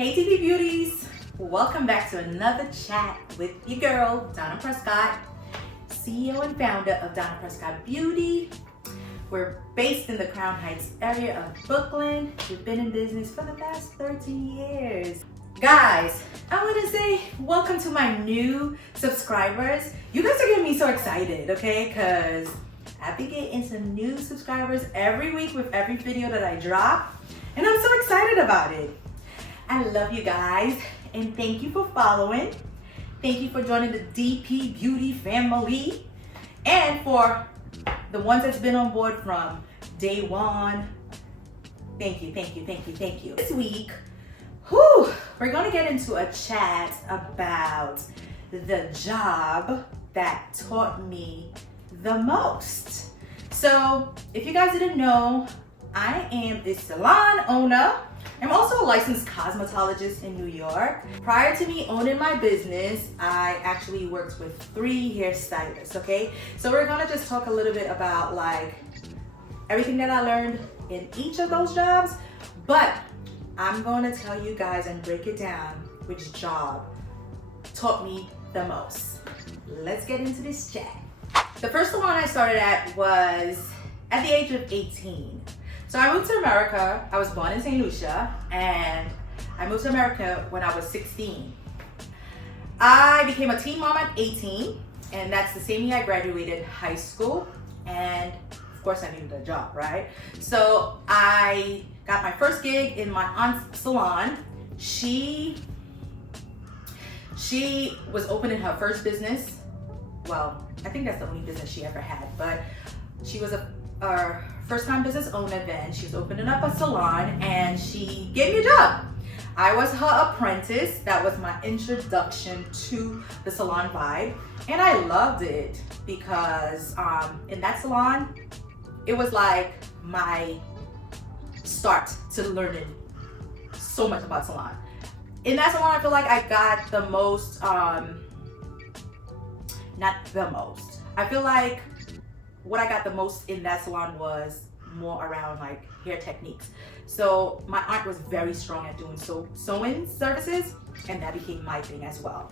Hey TV beauties, welcome back to another chat with your girl, Donna Prescott, CEO and founder of Donna Prescott Beauty. We're based in the Crown Heights area of Brooklyn. We've been in business for the past 13 years. Guys, I want to say welcome to my new subscribers. You guys are getting me so excited, okay? Because I've been getting some new subscribers every week with every video that I drop, and I'm so excited about it. I love you guys, and thank you for following. Thank you for joining the DP Beauty family, and for the ones that's been on board from day one. Thank you, thank you, thank you, thank you. This week, we're gonna get into a chat about the job that taught me the most. So, if you guys didn't know, I am a salon owner. I'm also a licensed cosmetologist in New York. Prior to me owning my business, I actually worked with 3 hairstylists, okay? So we're gonna just talk a little bit about like everything that I learned in each of those jobs, but I'm gonna tell you guys and break it down which job taught me the most. Let's get into this chat. The first salon I started at was at the age of 18. So I moved to America. I was born in St. Lucia, and I moved to America when I was 16. I became a teen mom at 18, and that's the same year I graduated high school, and of course I needed a job, right? So I got my first gig in my aunt's salon. She was opening her first business. Well, I think that's the only business she ever had, but she was a first-time business owner then. She was opening up a salon, and she gave me a job. I was her apprentice. That was my introduction to the salon vibe, and I loved it because in that salon, it was like my start to learning so much about salon. In that salon, I feel like I got the most, not the most. I feel like what I got the most in that salon was more around like hair techniques. So my aunt was very strong at doing sewing services, and that became my thing as well.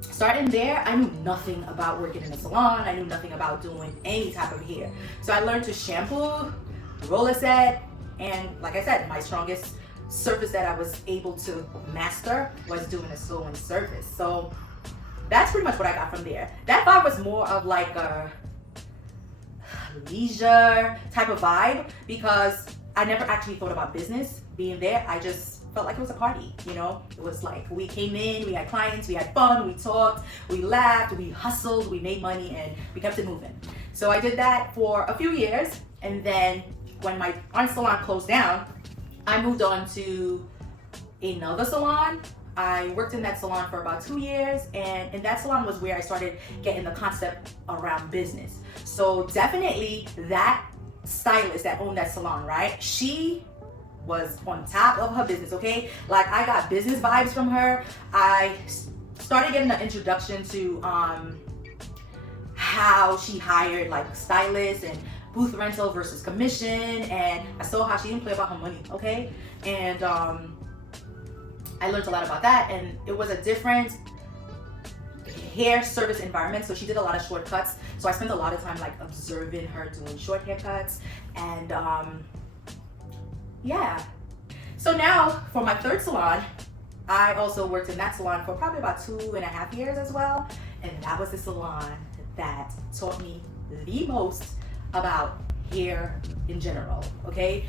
Starting there, I knew nothing about working in a salon. I knew nothing about doing any type of hair. So I learned to shampoo, roller set, and like I said, my strongest surface that I was able to master was doing a sewing service. So that's pretty much what I got from there. That vibe was more of like a leisure type of vibe because I never actually thought about business being there. I just felt like it was a party, you know? It was like we came in, we had clients, we had fun, we talked, we laughed, we hustled, we made money, and we kept it moving. So I did that for a few years, and then when my aunt's salon closed down, I moved on to another salon. I worked in that salon for about 2 years, and in that salon was where I started getting the concept around business. So definitely that stylist that owned that salon, right? She was on top of her business, okay? Like I got business vibes from her. I started getting an introduction to how she hired like stylists and booth rental versus commission, and I saw how she didn't play about her money, okay? And I learned a lot about that, and it was a different hair service environment. So she did a lot of shortcuts. So I spent a lot of time like observing her doing short haircuts, and yeah. So now for my third salon, I also worked in that salon for probably about 2.5 years as well, and that was the salon that taught me the most about hair in general. Okay.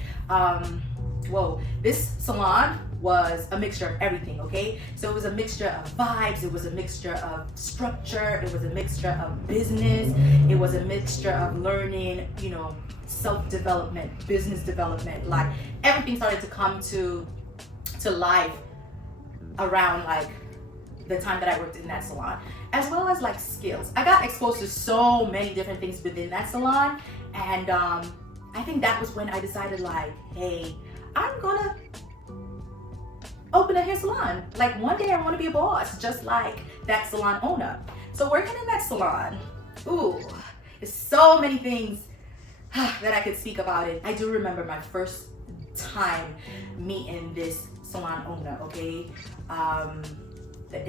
Well, this salon was a mixture of everything, okay? So it was a mixture of vibes, it was a mixture of structure, it was a mixture of business, it was a mixture of learning, you know, self-development, business development. Like everything started to come to life around like the time that I worked in that salon, as well as like skills. I got exposed to so many different things within that salon, and I think that was when I decided like, hey, I'm gonna open a hair salon. Like one day I want to be a boss, just like that salon owner. So working in that salon, there's so many things that I could speak about it. I do remember my first time meeting this salon owner, okay? From the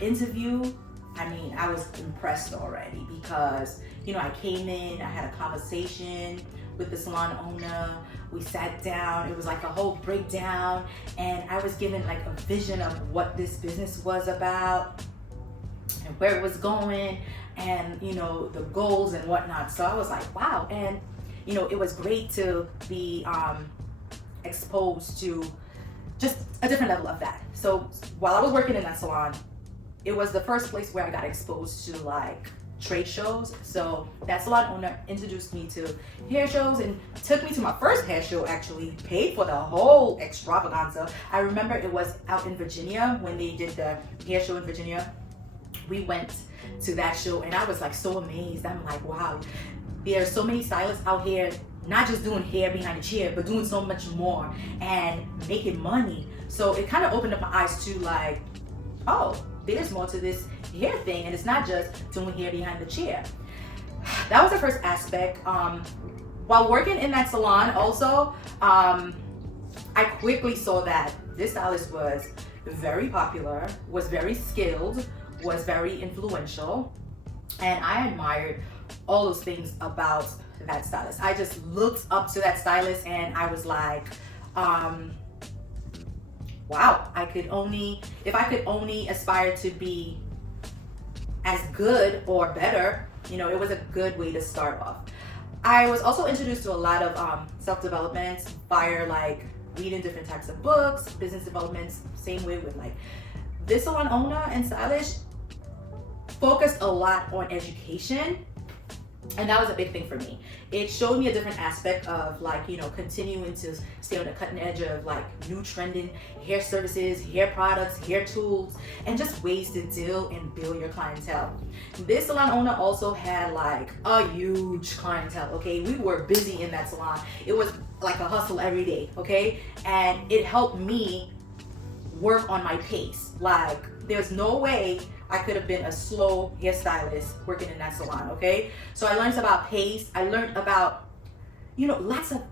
interview, I mean, I was impressed already because, you know, I came in, I had a conversation with the salon owner. We sat down, it was like a whole breakdown, and I was given like a vision of what this business was about and where it was going, and, you know, the goals and whatnot. So I was like, wow. And, you know, it was great to be exposed to just a different level of that. So while I was working in that salon, it was the first place where I got exposed to like trade shows. So that salon owner introduced me to hair shows and took me to my first hair show, actually paid for the whole extravaganza. I remember it was out in Virginia when they did the hair show in Virginia. We went to that show and I was like so amazed. I'm like, wow, there are so many stylists out here, not just doing hair behind the chair, but doing so much more and making money. So it kind of opened up my eyes to like, oh, there's more to this hair thing, and it's not just doing hair behind the chair. That was the first aspect. While working in that salon also, I quickly saw that this stylist was very popular, was very skilled, was very influential, and I admired all those things about that stylist. I just looked up to that stylist and I was like, wow, if I could only aspire to be as good or better, you know, it was a good way to start off. I was also introduced to a lot of self-development via like reading different types of books, business developments, same way with like this salon owner and stylist focused a lot on education. And that was a big thing for me. It showed me a different aspect of like, you know, continuing to stay on the cutting edge of like new trending hair services, hair products, hair tools, and just ways to deal and build your clientele. This salon owner also had like a huge clientele, okay? We were busy in that salon. It was like a hustle every day, okay? And it helped me work on my pace. Like, there's no way I could have been a slow hairstylist working in that salon, okay? So I learned about pace. I learned about, you know, lots of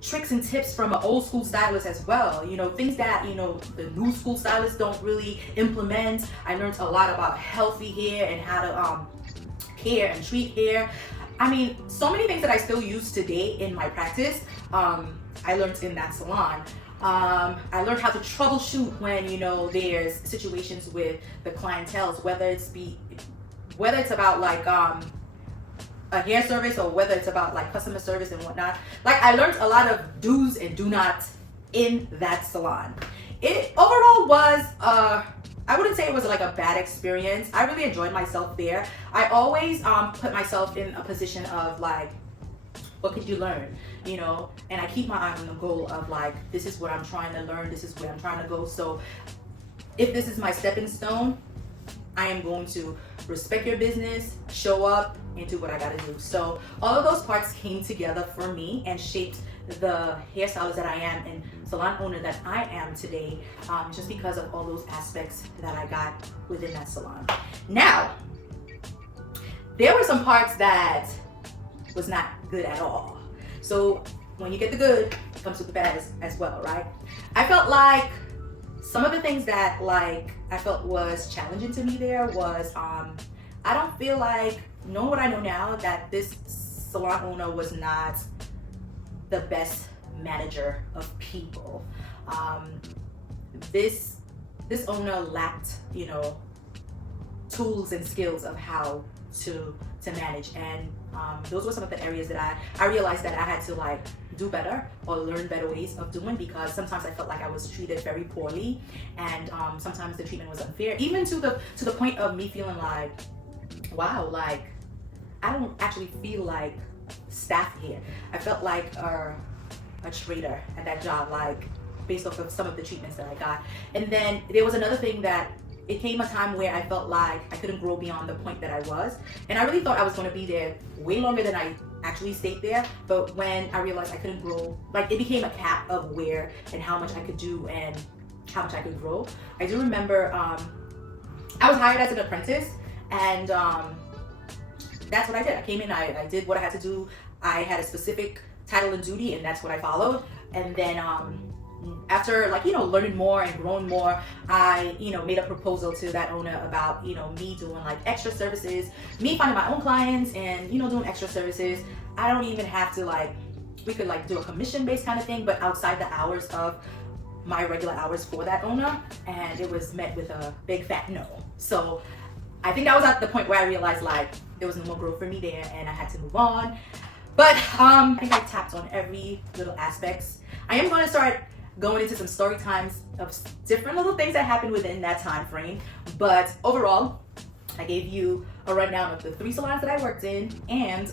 tricks and tips from an old school stylist as well. You know, things that, you know, the new school stylists don't really implement. I learned a lot about healthy hair and how to care and treat hair. I mean, so many things that I still use today in my practice, I learned in that salon. I learned how to troubleshoot when, you know, there's situations with the clientele, whether it's about like a hair service or whether it's about like customer service and whatnot. Like, I learned a lot of do's and do nots in that salon. It overall was I wouldn't say it was like a bad experience. I really enjoyed myself there. I always put myself in a position of like, what could you learn, you know? And I keep my eye on the goal of like, this is what I'm trying to learn, this is where I'm trying to go. So if this is my stepping stone, I am going to respect your business, show up, and do what I gotta do. So all of those parts came together for me and shaped the hairstylist that I am and salon owner that I am today, just because of all those aspects that I got within that salon. Now, there were some parts that was not good at all. So when you get the good, it comes with the bad as well, right? I felt like some of the things that like I felt was challenging to me there was I don't feel like, knowing what I know now, that this salon owner was not the best manager of people. This owner lacked, you know, tools and skills of how to manage, and those were some of the areas that I realized that I had to like do better or learn better ways of doing, because sometimes I felt like I was treated very poorly, and sometimes the treatment was unfair, even to the point of me feeling like, wow, like I don't actually feel like staff here. I felt like a traitor at that job, like based off of some of the treatments that I got. And then there was another thing that it came a time where I felt like I couldn't grow beyond the point that I was. And I really thought I was going to be there way longer than I actually stayed there. But when I realized I couldn't grow, like it became a cap of where and how much I could do and how much I could grow. I do remember I was hired as an apprentice, and that's what I did. I came in, I did what I had to do. I had a specific title and duty, and that's what I followed. And then after learning more and growing more, I made a proposal to that owner about me doing like extra services, me finding my own clients and doing extra services. I don't even have to we could do a commission based kind of thing, but outside the hours of my regular hours for that owner. And it was met with a big fat no. So I think I was at the point where I realized there was no more growth for me there and I had to move on. But I think I tapped on every little aspects. I am going to start going into some story times of different little things that happened within that time frame. But overall, I gave you a rundown of the 3 salons that I worked in and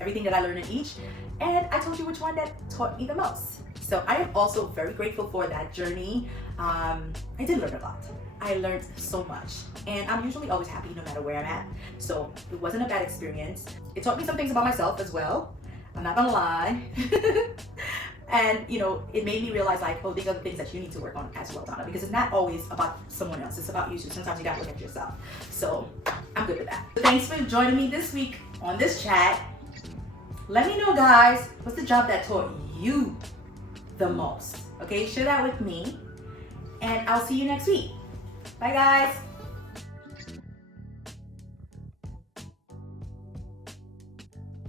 everything that I learned in each. And I told you which one that taught me the most. So I am also very grateful for that journey. I did learn a lot. I learned so much. And I'm usually always happy no matter where I'm at. So it wasn't a bad experience. It taught me some things about myself as well. I'm not gonna lie. And it made me realize these are the things that you need to work on as well, Donna, because it's not always about someone else, it's about you too. Sometimes you gotta look at yourself. So I'm good with that. So thanks for joining me this week on this chat. Let me know, guys, what's the job that taught you the most? Okay, share that with me, and I'll see you next week. Bye, guys.